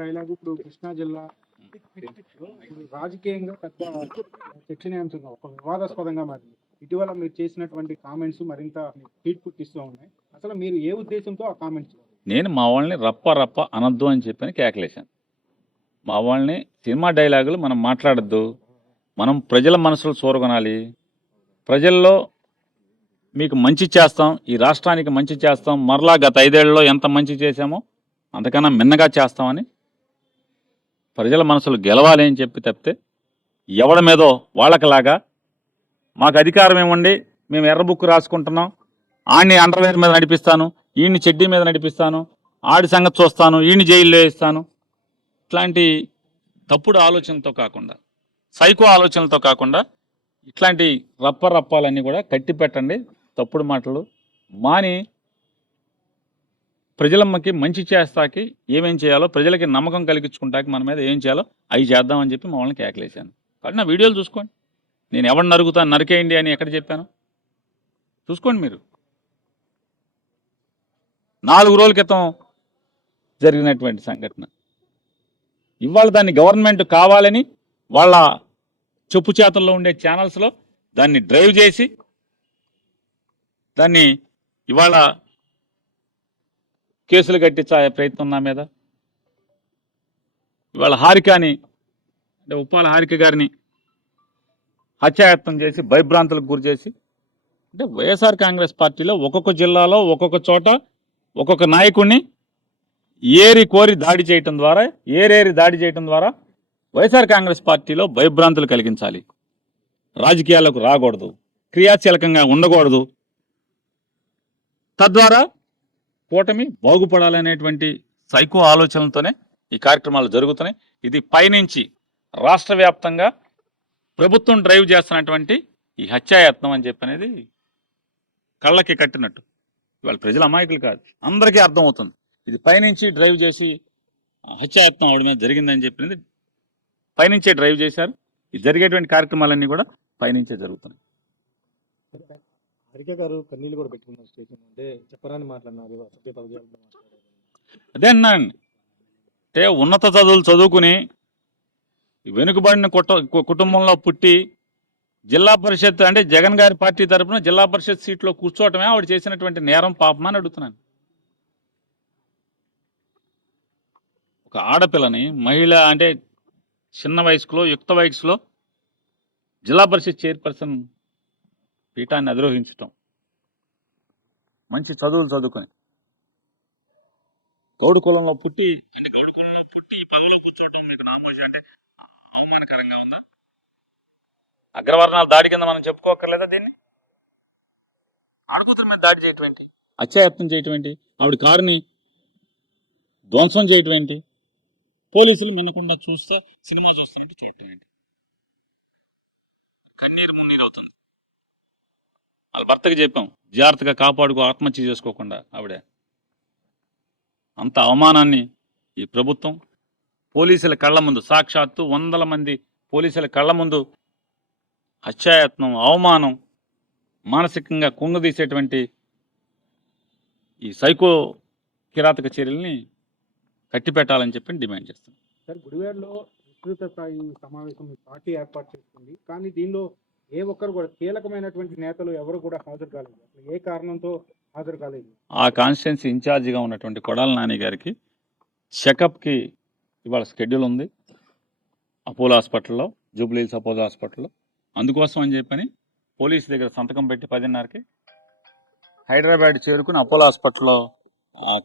Dialogue ఇప్పుడు కృష్ణా జిల్లా ఇప్పుడు రాజకీయంగా పెద్ద చర్చనీయాంశంగా ఒక వివాదాస్పదంగా మారింది. ఇటీవల మీరు చేసినటువంటి కామెంట్స్ మరింత హీట్ పుట్టిస్తూ ఉన్నాయి. అసలు మీరు ఏ ఉద్దేశంతో ఆ కామెంట్స్? నేను మా వాళ్ళని రప్ప రప్ప అనొద్దు అని చెప్పని కేకలేశాను. మా వాళ్ళని సినిమా డైలాగులు మనం మాట్లాడద్దు, మనం ప్రజల మనసులు చూరగొనాలి, ప్రజల్లో మీకు మంచి చేస్తాం, ఈ రాష్ట్రానికి మంచి చేస్తాం, మరలా గత 5 ఏళ్లలో ఎంత మంచి చేశామో అంతకన్నా మిన్నగా చేస్తామని ప్రజల మనసులు గెలవాలి అని చెప్పి తప్పితే ఎవడి మీదో వాళ్ళకిలాగా మాకు అధికారం ఇవ్వండి, మేము ఎర్ర బుక్ రాసుకుంటున్నాం, ఆడిని అండర్వేర్ మీద నడిపిస్తాను, ఈయన్ని చెడ్డీ మీద నడిపిస్తాను, ఆడి సంగతి చూస్తాను, ఈయన్ని జైల్లో వేస్తాను, ఇట్లాంటి తప్పుడు ఆలోచనలతో కాకుండా, సైకో ఆలోచనలతో కాకుండా ఇట్లాంటి రప్పాలన్నీ కూడా కట్టి పెట్టండి. తప్పుడు మాటలు మాని ప్రజలమ్మకి మంచి చేస్తాకి ఏమేం చేయాలో, ప్రజలకి నమ్మకం కలిగించుకుంటాకి మన మీద ఏం చేయాలో అవి చేద్దామని చెప్పి మా వాళ్ళని కేకలేశాను. కాబట్టి నా వీడియోలు చూసుకోండి. నేను ఎవరిని నరుకుతాను, నరికేయండి అని ఎక్కడ చెప్పాను చూసుకోండి మీరు. 4 రోజుల క్రితం జరిగినటువంటి సంఘటన ఇవాళ దాన్ని గవర్నమెంట్ కావాలని వాళ్ళ చెప్పు చేతల్లో ఉండే ఛానల్స్లో దాన్ని డ్రైవ్ చేసి దాన్ని ఇవాళ కేసులు కట్టించే ప్రయత్నం నా మీద. ఇవాళ హారికని అంటే ఉప్పాల హారిక గారిని హత్యాయత్నం చేసి భయభ్రాంతులకు గురి చేసి, అంటే వైఎస్ఆర్ కాంగ్రెస్ పార్టీలో ఒక్కొక్క జిల్లాలో ఒక్కొక్క చోట ఒక్కొక్క నాయకుడిని ఏరి కోరి దాడి చేయటం ద్వారా, ఏరేరి దాడి చేయటం ద్వారా వైఎస్ఆర్ కాంగ్రెస్ పార్టీలో భయభ్రాంతులు కలిగించాలి, రాజకీయాలకు రాకూడదు, క్రియాశీలకంగా ఉండకూడదు, తద్వారా కూటమి బాగుపడాలనేటువంటి సైకో ఆలోచనలతోనే ఈ కార్యక్రమాలు జరుగుతున్నాయి. ఇది పైనుంచి రాష్ట్ర వ్యాప్తంగా ప్రభుత్వం డ్రైవ్ చేస్తున్నటువంటి ఈ హత్యాయత్నం అని చెప్పనేది కళ్ళకి కట్టినట్టు. ఇవాళ ప్రజల అమాయకులు కాదు, అందరికీ అర్థమవుతుంది. ఇది పైనుంచి డ్రైవ్ చేసి హత్యాయత్నం ఆవిడ మీద జరిగిందని చెప్పినది పైనుంచే డ్రైవ్ చేశారు. ఈ జరిగేటువంటి కార్యక్రమాలన్నీ కూడా పైనుంచే జరుగుతున్నాయి. హరిక గారు కన్నీళ్ళు కూడా పెట్టుకున్నారు స్టేషన్, అంటే చెప్పరాని మాట్లాడినారు. అదే అన్నాను, అంటే ఉన్నత చదువులు చదువుకుని వెనుకబడిన కుటుంబంలో పుట్టి జిల్లా పరిషత్ అంటే జగన్ గారి పార్టీ తరఫున జిల్లా పరిషత్ సీట్లో కూర్చోవటమే ఆవిడ చేసినటువంటి నేరం, పాపమని అడుగుతున్నాను. ఒక ఆడపిల్లని, మహిళ అంటే చిన్న వయసులో, యుక్త వయసులో జిల్లా పరిషత్ చైర్పర్సన్ పీఠాన్ని అధిరోహించటం, మంచి చదువులు చదువుకొని గౌడు కులంలో పుట్టి ఈ పదవిలో కూర్చోవటం మీకు నామోజీ అంటే అవమానకరంగా ఉందా? అగ్రవర్ణాల దాడి కింద మనం చెప్పుకోకర్లేదా దీన్ని? ఆడకూతురు మీద దాడి చేయటం ఏంటి, హత్యాయత్నం చేయటం ఏంటి, ఆవిడ కారుని ధ్వంసం చేయటం ఏంటి, పోలీసులు మిన్నకుండా చూస్తే సినిమా చూస్తున్నట్టు చూడటం ఏంటి? కన్నీరు మున్నీరు అవుతుంది. వాళ్ళ భర్తకి చెప్పాం, జాగ్రత్తగా కాపాడుకో, ఆత్మహత్య చేసుకోకుండా. ఆవిడ అంత అవమానాన్ని ఈ ప్రభుత్వం పోలీసుల కళ్ళ ముందు, సాక్షాత్తు 100ల మంది పోలీసుల కళ్ళ ముందు హత్యాయత్నం, అవమానం, మానసికంగా కుంగదీసేటువంటి ఈ సైకో కిరాతక చర్యల్ని కట్టిపెట్టాలని చెప్పి డిమాండ్ చేస్తాం. సార్, గుడివాడలో విస్తృత స్థాయి సమావేశం పార్టీ ఏర్పాటు చేస్తుంది, కానీ దీనిలో ఏ ఒక్కరు కూడా కీలకమైనటువంటి నేతలు ఎవరు కూడా హాజరు కాలేదు. ఏ కారణంతో హాజరు కాలేదు? ఆ కాన్స్టిట్యున్సీ ఇన్ఛార్జిగా ఉన్నటువంటి కొడాల నాని గారికి చెకప్కి ఇవాళ షెడ్యూల్ ఉంది అపోలో హాస్పిటల్లో, జూబ్లీహిల్స్ అపోలో హాస్పిటల్లో. అందుకోసం అని చెప్పని పోలీసు దగ్గర సంతకం పెట్టి 10:30కి హైదరాబాద్ చేరుకుని అపోలో హాస్పిటల్లో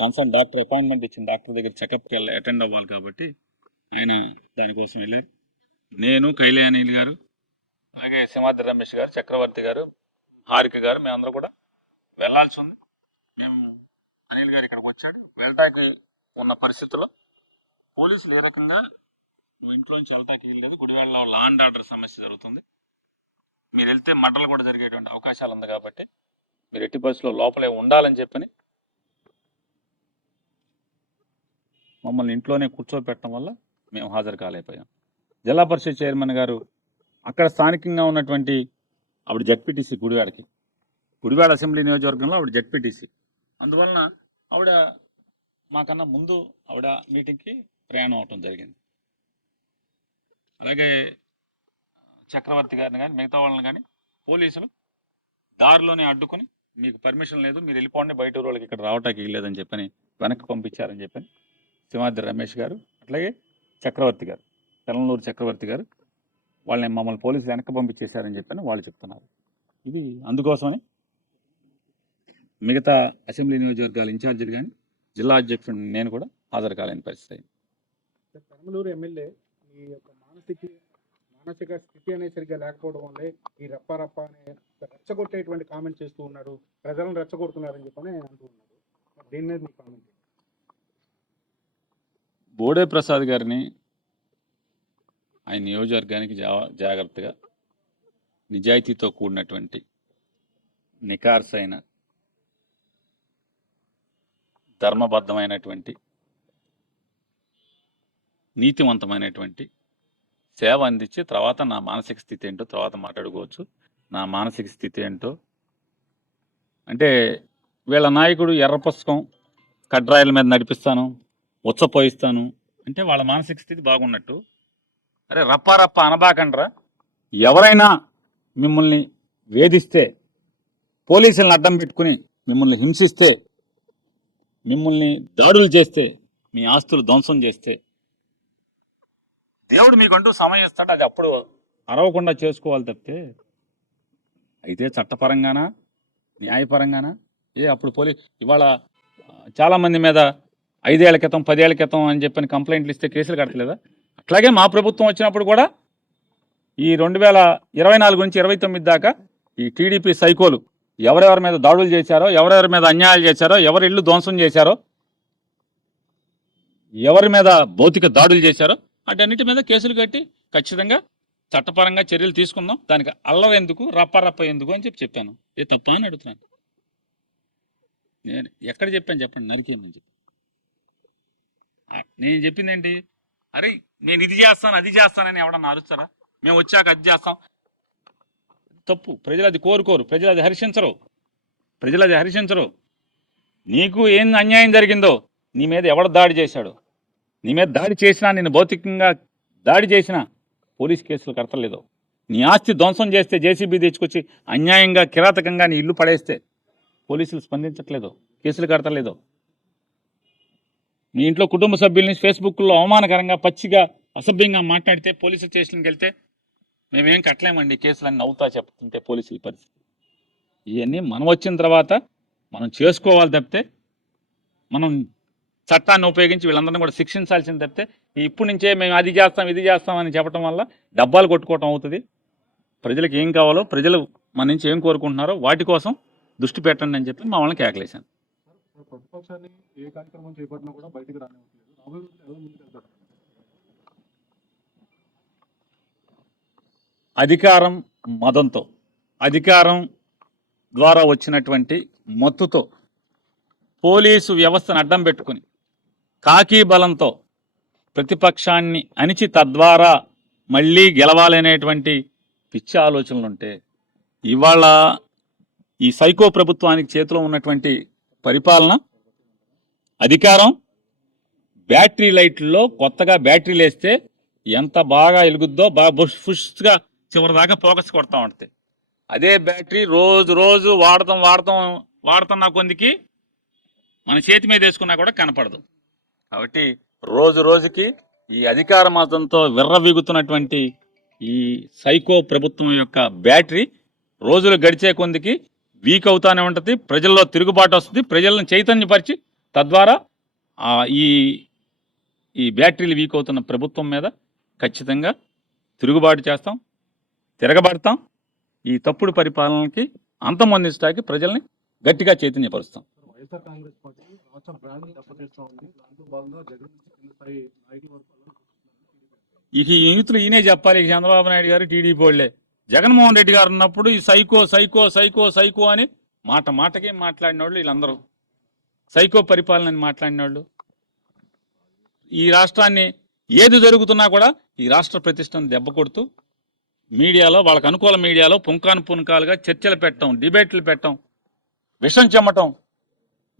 కన్సర్న్ డాక్టర్ అపాయింట్మెంట్ ఇచ్చిన డాక్టర్ దగ్గర చెకప్కి అటెండ్ అవ్వాలి కాబట్టి ఆయన దానికోసం వెళ్ళారు. నేను, కైలేయనీల్ గారు, అలాగే సింహాద్రి రమేష్ గారు, చక్రవర్తి గారు, హారిక గారు, మేమందరూ కూడా వెళ్లాల్సి ఉంది. మేము అనిల్ గారు ఇక్కడికి వచ్చాడు, వెళ్ళటానికి ఉన్న పరిస్థితుల్లో పోలీసులు ఏ రకంగా నువ్వు ఇంట్లోంచి వెళ్ళటానికి వెళ్ళలేదు, గుడివాడలో లా అండ్ ఆర్డర్ సమస్య జరుగుతుంది, మీరు వెళ్తే మర్డర్లు కూడా జరిగేటువంటి అవకాశాలు ఉంది కాబట్టి మీరు ఎట్టి పరిస్థితుల్లో లోపలే ఉండాలని చెప్పని మమ్మల్ని ఇంట్లోనే కూర్చోబెట్టడం వల్ల మేము హాజరు కాలేకపోయాం. జిల్లా పరిషత్ చైర్మన్ గారు అక్కడ స్థానికంగా ఉన్నటువంటి ఆవిడ జడ్పీటీసీ, గుడివాడ అసెంబ్లీ నియోజకవర్గంలో ఆవిడ జడ్పీటీసీ, అందువలన ఆవిడ మాకన్నా ముందు ఆవిడ మీటింగ్కి ప్రయాణం అవటం జరిగింది. అలాగే చక్రవర్తి గారిని కానీ మిగతా వాళ్ళని కానీ పోలీసులు దారిలోనే అడ్డుకొని మీకు పర్మిషన్ లేదు, మీరు వెళ్ళిపోండి, బయట వాళ్ళకి ఇక్కడ రావటానికి లేదని చెప్పని వెనక్కి పంపించారని చెప్పని సింహాద్రి రమేష్ గారు, అట్లాగే చక్రవర్తి గారు, తెలంగాణ చక్రవర్తి గారు వాళ్ళని మమ్మల్ని పోలీసులు వెనక్కి పంపించేశారని చెప్పని వాళ్ళు చెప్తున్నారు. ఇది అందుకోసమని మిగతా అసెంబ్లీ నియోజకవర్గాల ఇన్ఛార్జీలు కానీ జిల్లా అధ్యక్షుడు నేను కూడా హాజరు కాలేని పరిస్థితి అయింది. పెనమలూరు ఎమ్మెల్యే ఈ యొక్క మానసిక స్థితి అనేది సరిగ్గా లేకపోవడం వల్లే ఈ రప్ప అనే రెచ్చగొట్టేటువంటి కామెంట్ చేస్తూ ఉన్నారు, ప్రజలను రెచ్చగొడుతున్నారని చెప్పని అంటూ ఉన్నారు. దీని మీద మీ కామెంట్? బోడే ప్రసాద్ గారిని ఆయన నియోజకవర్గానికి జాగ్రత్తగా నిజాయితీతో కూడినటువంటి నికార్సైన ధర్మబద్ధమైనటువంటి నీతివంతమైనటువంటి సేవ అందించి తర్వాత నా మానసిక స్థితి ఏంటో తర్వాత మాట్లాడుకోవచ్చు. నా మానసిక స్థితి ఏంటో అంటే వీళ్ళ నాయకుడు ఎర్ర పుస్తకం కడ్రాయిల మీద నడిపిస్తాను, ఉచ్చపోయిస్తాను అంటే వాళ్ళ మానసిక స్థితి బాగున్నట్టు. అరే రప్ప అనబాకండ్రా, ఎవరైనా మిమ్మల్ని వేధిస్తే, పోలీసులను అడ్డం పెట్టుకుని మిమ్మల్ని హింసిస్తే, మిమ్మల్ని దాడులు చేస్తే, మీ ఆస్తులు ధ్వంసం చేస్తే దేవుడు మీకంటూ సమయం ఇస్తాడు, అది అప్పుడు అరవకుండా చేసుకోవాలి తప్పితే అయితే చట్టపరంగానా న్యాయపరంగానా అప్పుడు ఇవాళ చాలామంది మీద 5 ఏళ్ల క్రితం 10 ఏళ్ల క్రితం అని చెప్పని కంప్లైంట్లు ఇస్తే కేసులు కట్టలేదా? అట్లాగే మా ప్రభుత్వం వచ్చినప్పుడు కూడా ఈ 2024 నుంచి 29 దాకా ఈ టీడీపీ సైకోలు ఎవరెవరి మీద దాడులు చేశారో, ఎవరెవరి మీద అన్యాయాలు చేశారో, ఎవరి ఇళ్ళు ధ్వంసం చేశారో, ఎవరి మీద భౌతిక దాడులు చేశారో వాటన్నిటి మీద కేసులు కట్టి ఖచ్చితంగా చట్టపరంగా చర్యలు తీసుకుందాం. దానికి అల్లరి ఎందుకు, రప్ప ఎందుకు అని చెప్పాను. తప్ప అని అడుగుతున్నాను. నేను ఎక్కడ చెప్పాను చెప్పండి, నరికేమని చెప్పి. నేను చెప్పింది ఏంటి? అరే నేను ఇది చేస్తాను అది చేస్తానని ఎవడన్నా అరుస్తారా? మేము వచ్చాక అది చేస్తాం, తప్పు. ప్రజలు అది కోరుకోరు, ప్రజలు అది హర్షించరు. నీకు ఏం అన్యాయం జరిగిందో, నీ మీద ఎవడు దాడి చేశాడు, నీ మీద దాడి చేసినా, నిన్ను భౌతికంగా దాడి చేసినా పోలీస్ కేసులు కడతలేదు. నీ ఆస్తి ధ్వంసం చేస్తే, జేసీబీ తెచ్చుకొచ్చి అన్యాయంగా కిరాతకంగా నీ ఇల్లు పడేస్తే పోలీసులు స్పందించట్లేదు, కేసులు కడతలేదు. మీ ఇంట్లో కుటుంబ సభ్యుల్ని ఫేస్బుక్లో అవమానకరంగా పచ్చిగా అసభ్యంగా మాట్లాడితే పోలీసు స్టేషన్కి వెళ్తే మేమేం కట్టలేమండి కేసులని నవ్వుతా చెప్తుంటే పోలీసుల పరిస్థితి. ఇవన్నీ మనం వచ్చిన తర్వాత మనం చేసుకోవాలి తప్పితే, మనం చట్టాన్ని ఉపయోగించి వీళ్ళందరినీ కూడా శిక్షించాల్సింది తప్పితే ఇప్పటి నుంచే మేము అది చేస్తాం ఇది చేస్తామని చెప్పడం వల్ల డబ్బాలు కొట్టుకోవటం అవుతుంది. ప్రజలకు ఏం కావాలో, ప్రజలు మన నుంచి ఏం కోరుకుంటున్నారో వాటి కోసం దృష్టి పెట్టండి అని చెప్పి మా వాళ్ళని కేకలేశాను. ప్రతిపక్షాన్ని ఏ కార్యక్రమం చేపట్టినా కూడా బయటకు రానివ్వట్లేదు. అధికారం మదంతో, అధికారం ద్వారా వచ్చినటువంటి మత్తుతో పోలీసు వ్యవస్థను అడ్డం పెట్టుకుని కాకి బలంతో ప్రతిపక్షాన్ని అణిచి తద్వారా మళ్ళీ గెలవాలనేటువంటి పిచ్చి ఆలోచనలుంటే ఇవాళ ఈ సైకో ప్రభుత్వానికి చేతిలో ఉన్నటువంటి పరిపాలన, అధికారం, బ్యాటరీ లైట్లలో కొత్తగా బ్యాటరీలు వేస్తే ఎంత బాగా వెలుగుద్దో, బాగా ఫుష్గా చివరిదాకా ఫోకస్ కొడతా ఉంటుంది. అదే బ్యాటరీ రోజు రోజు వాడుతున్న కొందికి మన చేతి మీద వేసుకున్నా కూడా కనపడదు. కాబట్టి రోజు రోజుకి ఈ అధికార మతంతో విర్రవీగుతున్నటువంటి ఈ సైకో ప్రభుత్వం యొక్క బ్యాటరీ రోజులు గడిచే కొందికి వీక్ అవుతానే ఉంటుంది, ప్రజల్లో తిరుగుబాటు వస్తుంది, ప్రజలను చైతన్యపరిచి తద్వారా ఈ బ్యాటరీలు వీక్ అవుతున్న ప్రభుత్వం మీద ఖచ్చితంగా తిరుగుబాటు చేస్తాం, తిరగబడతాం. ఈ తప్పుడు పరిపాలనకి అంతమొందించడానికి ప్రజల్ని గట్టిగా చైతన్యపరుస్తాం. వైఎస్ఆర్ కాంగ్రెస్ పార్టీ రాష్ట్ర బ్రాండ్ దెబ్బతీస్తూ ఉంది. దాంట్లో భాగంగా జగన్ నుంచి కింద స్థాయి నాయకుల వరకు ఇక ఈ యూత్లు ఈయనే చెప్పాలి. చంద్రబాబు నాయుడు గారు టీడీపీ వాళ్ళే. జగన్మోహన్ రెడ్డి గారు ఉన్నప్పుడు ఈ సైకో సైకో సైకో సైకో అని మాటకి మాట్లాడిన వాళ్ళు వీళ్ళందరూ సైకో పరిపాలన అని మాట్లాడిన వాళ్ళు. ఈ రాష్ట్రాన్ని ఏది జరుగుతున్నా కూడా ఈ రాష్ట్ర ప్రతిష్టను దెబ్బ కొడుతూ మీడియాలో, వాళ్ళకు అనుకూల మీడియాలో పుంకాలుగా చర్చలు పెట్టడం, డిబేట్లు పెట్టడం, విషం చెమ్మటం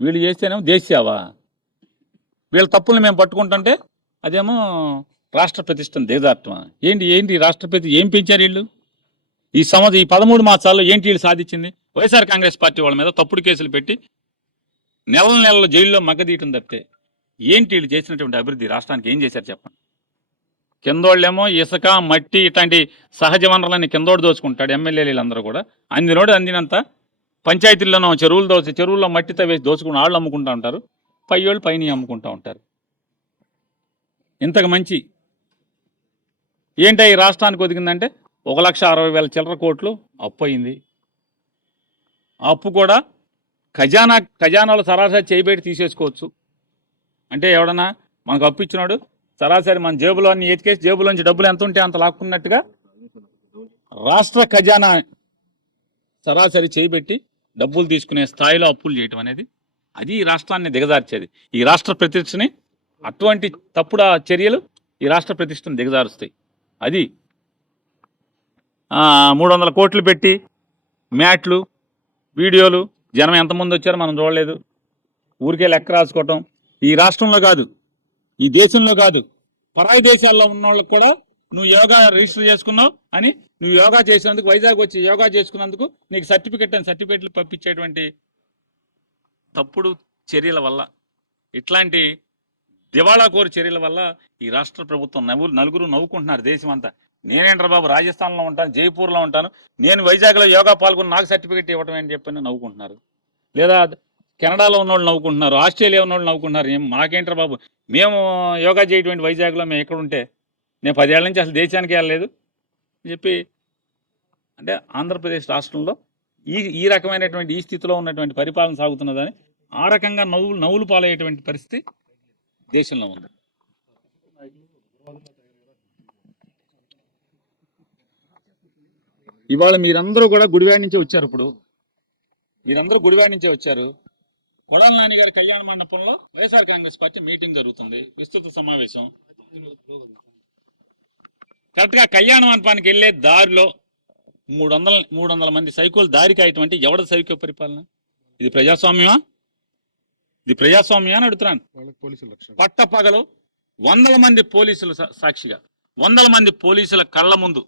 వీళ్ళు చేస్తేనేమో దేశావా, వీళ్ళ తప్పుల్ని మేము పట్టుకుంటుంటే అదేమో రాష్ట్ర ప్రతిష్టను దిగజార్టమా? ఏంటి రాష్ట్రపతి ఏం పెంచారు వీళ్ళు? ఈ 13 మాసాల్లో ఏంటి వీళ్ళు సాధించింది? వైఎస్ఆర్ కాంగ్రెస్ పార్టీ వాళ్ళ మీద తప్పుడు కేసులు పెట్టి నెలల జైల్లో మగ్గదీయటం తప్పితే ఏంటి వీళ్ళు చేసినటువంటి అభివృద్ధి రాష్ట్రానికి ఏం చేశారు చెప్పండి? కిందోళ్ళేమో ఇసుక మట్టి ఇట్లాంటి సహజ వనరులని కిందోడు దోచుకుంటాడు. ఎమ్మెల్యేలు వీళ్ళందరూ కూడా అందినంత పంచాయతీల్లోనో చెరువుల్లో మట్టి తవ్వేసి దోచుకుని వాళ్ళు అమ్ముకుంటూ ఉంటారు. పైయోళ్ళు పైన అమ్ముకుంటూ ఉంటారు. ఇంతకు మంచి ఏంటి ఈ రాష్ట్రానికి ఒదిగిందంటే 1,60,000 చిల్లర కోట్లు అప్పు అయింది. ఆ అప్పు కూడా ఖజానాలో సరాసరి చేయబెట్టి తీసేసుకోవచ్చు. అంటే ఎవడన్నా మనకు అప్పు ఇచ్చినాడు సరాసరి మన జేబులో అన్ని ఎతికేసి జేబులోంచి డబ్బులు ఎంత ఉంటే అంత లాక్కున్నట్టుగా రాష్ట్ర ఖజానా సరాసరి చేయబెట్టి డబ్బులు తీసుకునే స్థాయిలో అప్పులు చేయటం అనేది అది ఈ రాష్ట్రాన్ని దిగజార్చేది. ఈ రాష్ట్ర ప్రతిష్టని అటువంటి తప్పుడు చర్యలు ఈ రాష్ట్ర ప్రతిష్టను దిగజారుస్తాయి. అది 300 కోట్లు పెట్టి మ్యాట్లు వీడియోలు జనం ఎంతమంది వచ్చారో మనం చూడలేదు. ఊరికే లెక్క రాసుకోవటం. ఈ రాష్ట్రంలో కాదు, ఈ దేశంలో కాదు, పరాయి దేశాల్లో ఉన్న వాళ్ళకి కూడా నువ్వు యోగా రిజిస్టర్ చేసుకున్నావు అని నువ్వు యోగా చేసినందుకు వైజాగ్ వచ్చి యోగా చేసుకున్నందుకు నీకు సర్టిఫికెట్లు పంపించేటువంటి తప్పుడు చర్యల వల్ల, ఇట్లాంటి దివాళాకోరు చర్యల వల్ల ఈ రాష్ట్ర ప్రభుత్వం నలుగురు నవ్వుకుంటున్నారు. దేశం అంతా నేనేంట్రా బాబు రాజస్థాన్లో ఉంటాను, జైపూర్లో ఉంటాను, నేను వైజాగ్లో యోగా పాల్గొని నాకు సర్టిఫికెట్ ఇవ్వటం అని చెప్పని నవ్వుకుంటున్నారు. లేదా కెనడాలో ఉన్నవాళ్ళు నవ్వుకుంటున్నారు, ఆస్ట్రేలియా ఉన్నవాళ్ళు నవ్వుకుంటున్నారు. మాకేంట్రా బాబు, మేము యోగా చేయటువంటి వైజాగ్లో మేము ఎక్కడ ఉంటే నేను 10 ఏళ్ల నుంచి అసలు దేశానికి వెళ్ళలేదు అని చెప్పి. అంటే ఆంధ్రప్రదేశ్ రాష్ట్రంలో ఈ రకమైనటువంటి ఈ స్థితిలో ఉన్నటువంటి పరిపాలన సాగుతున్నదని ఆ రకంగా నవ్వులు పాలయ్యేటువంటి పరిస్థితి దేశంలో ఉంది. ఇవాళ మీరందరూ కూడా గుడివాడ నుంచే వచ్చారు. మీరందరూ గుడివాడ నుంచే వచ్చారు. కొడాల నాని గారి కళ్యాణ మండపంలో వైఎస్ఆర్ కాంగ్రెస్ పార్టీ మీటింగ్ జరుగుతుంది, విస్తృత సమావేశం. కరెక్ట్గా కళ్యాణ మండపానికి వెళ్ళే దారిలో 300 మంది సైకోలు దారి కాయటం అంటే ఎవడ సైకో పరిపాలన? ఇది ప్రజాస్వామ్యమా? అని అడుగుతున్నాను. పట్టపగలు 100 మంది పోలీసులు సాక్షిగా, 100 మంది పోలీసుల కళ్ళ ముందు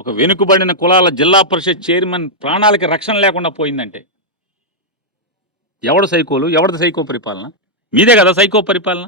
ఒక వెనుకబడిన కులాల జిల్లా పరిషత్ చైర్మన్ ప్రాణాలకి రక్షణ లేకుండా పోయిందంటే ఎవడు సైకోలు? ఎవరిది సైకో పరిపాలన? మీదే కదా సైకో పరిపాలన.